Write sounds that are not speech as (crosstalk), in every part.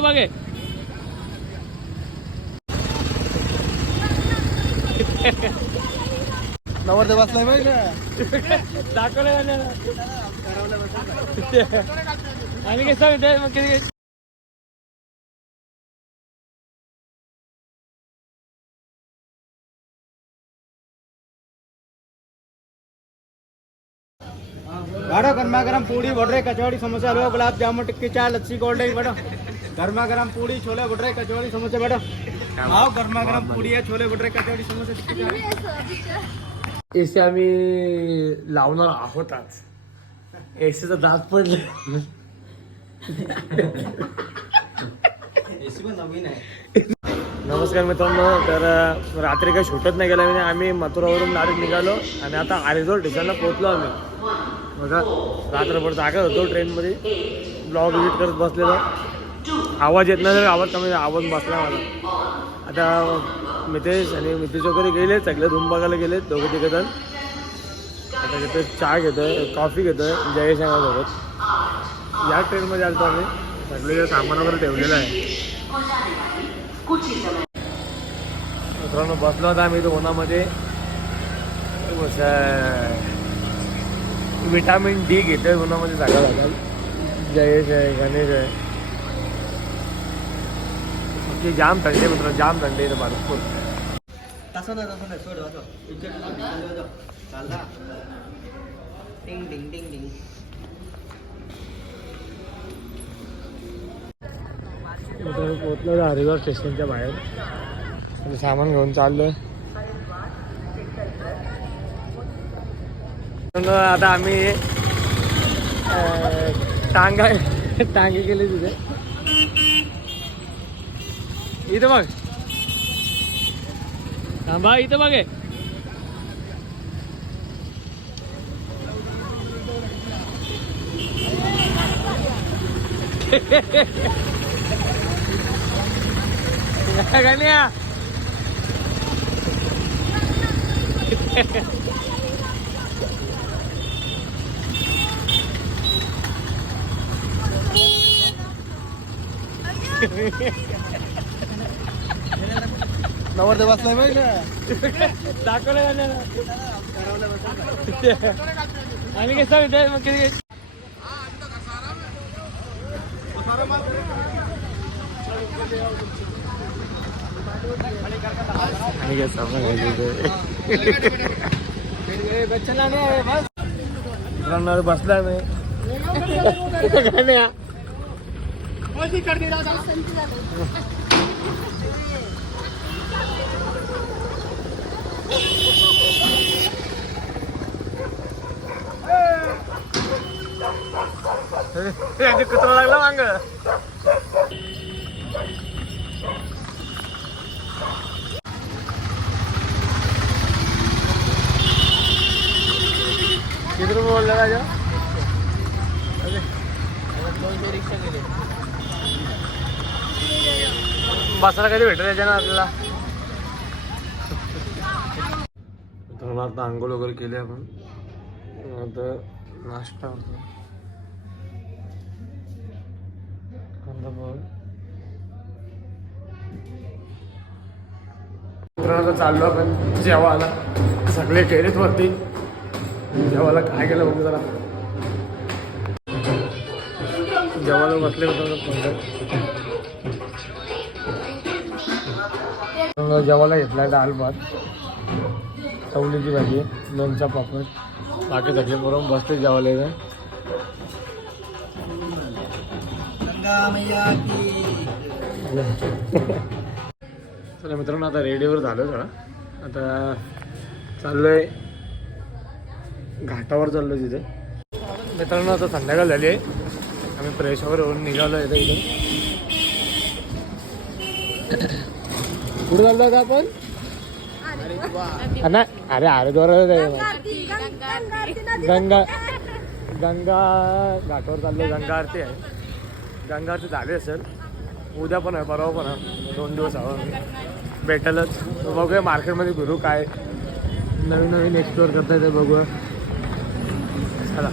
मागे. नवरदेव बसलाय पाहिजे दाखवलं? आणि सांगते? मग किती बड़ो गर्मा गर्म पूड़ी भटरे कचौड़ी समोसा हलवा गुलाब जामुन टिक्की चाय लस्सी ड्रिंक बड़ो गरमा गरम पूड़ी छोले भटरे कचौड़ी समोसे बैठो आओ गरमा गरम पूड़ी है छोले भटरे कचौड़ी समोसे टिक्की चाय एसी आम्ही लावणार आहोत आज एसीचा दात पडले एसी पण नवीन आहे नमस्कार मित्रांनो तर रात्री काही सुटत नाही गेला म्हणजे आम्ही मथुरावरून डायरेक्ट निघालो आणि आता आरेजोर ठिकाणला पोहोचलो आम्ही बघा रात्रभर जागा होतो ट्रेनमध्ये ब्लॉग एडिट करत बसलेलो आवाज येत नाही आवाज कमी आवाज बसला मला. आता मितेश आणि मितेश वगैरे गेले सगळे रूम बघायला गेले दोघे तिघे जण. आता तिथे चहा घेतोय कॉफी घेतोय जयेश सोबत या ट्रेनमध्ये आलतो आम्ही. सगळे जे सामान वगैरे ठेवलेलं आहे. मित्रांनो बसलो होता आम्ही इथं उन्हामध्ये. विटामिन डी घेतोय उन्हामध्ये जागा लागेल जयेश आहे गणेश आहे. बाकी जाम थंडी आहे मित्रांनो जाम थंडी इथं भरपूर तसं नाही तसं नाही सोड वाजव. वाजव. चालला टिंग टिंग टिंग टिंग मित्रांनो पोहोचलो हरिद्वार स्टेशनच्या बाहेर सामान घेऊन चाललोय आता आम्ही टांगा टांगे केले तिथे इथं बघ थांबा इथं बघ हे. गण्या नवरदेव बसलाय पाहिजे दाखवलं? आणि सांगते मग किती आणि मित्रांनो बसलाय (laughs) कुत्रा लागला मांग. किती रुपये बोलला राजा. बसायला कधी भेटत त्याच्यानं आपल्याला? मित्रांनो आता आंघोळ वगैरे केली आपण. आता नाश्ता होतो. कांदा चाललो आपण जेवायला. सगळे केलेत वरती. जेवायला काय केलं बघू जरा. जेवायला बसले होते जेवायला घेतला डाल भात चवलीची भाजी लोणचा पापड. बाकी सगळे बरोबर बसते जेवायला चला मित्रांनो आता रेडिओवर झालो थोडा आता चाललोय घाटावर चाललो तिथे. मित्रांनो आता संध्याकाळ झाली आहे. आम्ही फ्रेश वगैरे होऊन निघालो इथे इथे. कुठे चाललो आता आपण? हा, नाही अरे हरिद्वार गंगा गंगा घाटावर चाललो गंगा आरती आहे. गंगा आरती झाली असेल. उद्या पण आहे परवा पण आहे. दोन दिवस हवं. भेटेलच. बघूया मार्केटमध्ये फिरू काय. नवीन नवीन एक्सप्लोअर करता येते बघूया. चला.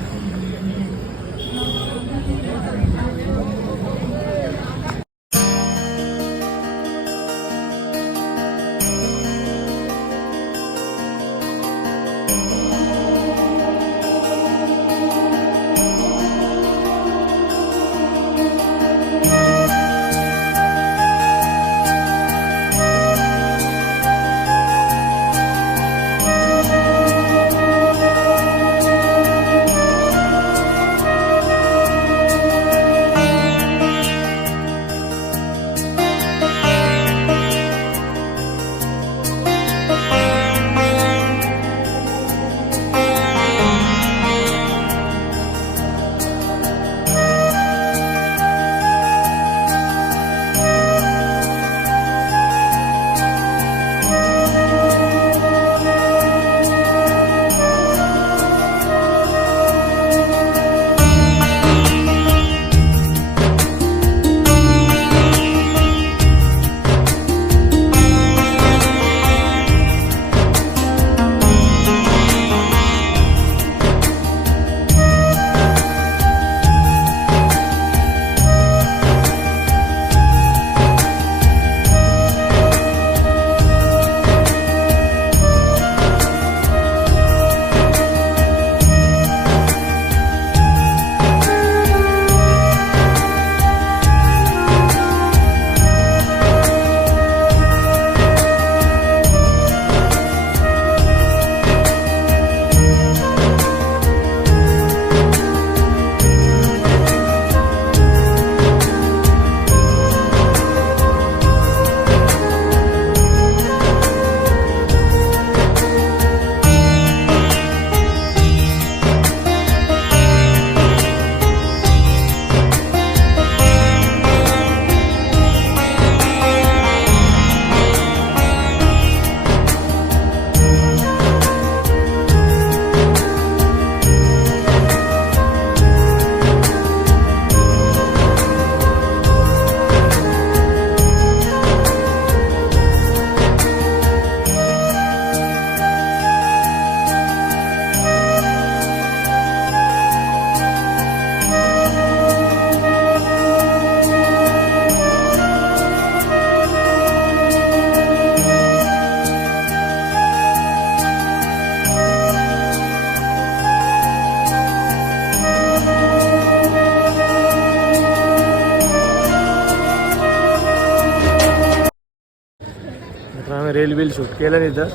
शूट केलं नाही तर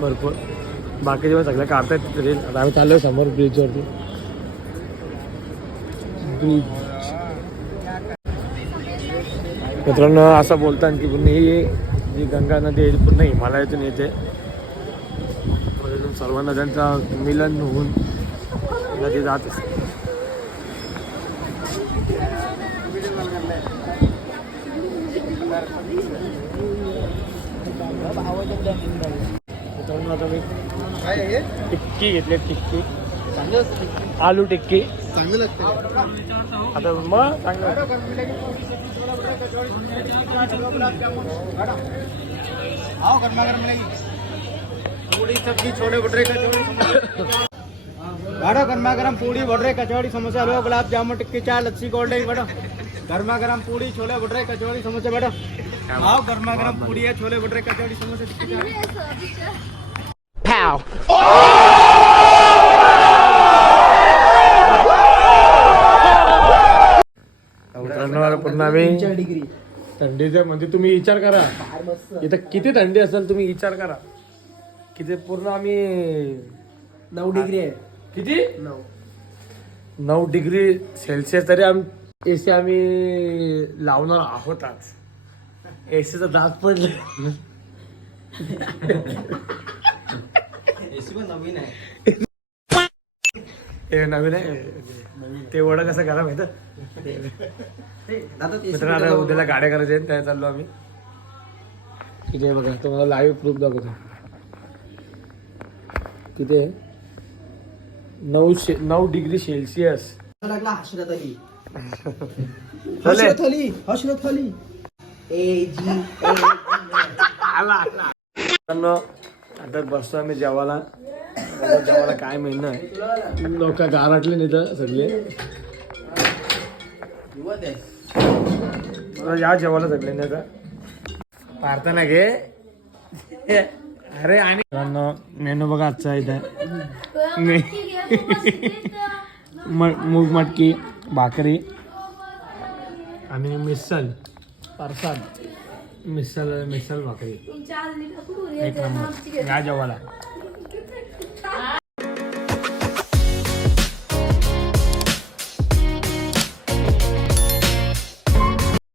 भरपूर. बाकीचे पण सगळं काढतायत तिथे रील आता आम्ही चाललो समोर ब्रिजवरती ब्रिज मित्रांनो असं बोलतात की पूर्ण ही जी गंगा नदी आहे पूर्ण हिमालयातून येते. सर्व नद्यांचा मिलन होऊन नदी जात असते. मित्रांनो आता मी काय आहे टिक्की घेतली टिक्की. चांगलं असतं आलू टिक्की. चांगलं लागतं आता मग चांगलं. आओ गरमा गरम सब्जी छोले गर्मा गर्म पूड़ी भटरे कचौड़ी समोसे हलवा गुलाब जामुन टिक्की चाय लस्सी कोल्ड ड्रिंक बैठो गर्मा गर्म पूड़ी छोले भटरे कचौड़ी समोसे बैठो आओ गर्मा गर्म पूड़ी है छोले भटूरे कचौड़ी समोसे आम्ही डिग्री थंडीचे म्हणजे तुम्ही विचार करा. इथं किती थंडी असेल तुम्ही विचार करा. किती पूर्ण आम्ही नऊ डिग्री आहे. किती? नऊ. नऊ डिग्री सेल्सिअस तरी आम एसी आम्ही लावणार आहोत आज. एसीचा दात पडले. एसी पण नवीन आहे. हे नवीन आहे. ते वडा कसं करा माहिती मित्रांनो आता उद्याला गाड्या करायच्या आहेत त्या चाललो आम्ही. किती आहे बघा तुम्हाला लाईव्ह प्रूफ दाखवतो. किती आहे नऊ शे नऊ डिग्री सेल्सिअस लागला हशरत अली. चले. हशरत अली हशरत अली. आता बसतो आम्ही जेवायला. जेवायला काय आहे लोक गारटले नाही तर सगळे. या जेवायला सगळे नाही तर. पारताना घे. अरे आणि मेनू बघा आजचा इथे. म- मूग मटकी भाकरी. आणि मिसल परसाद मिसल मिसल भाकरी. एक नंबर. या जेवायला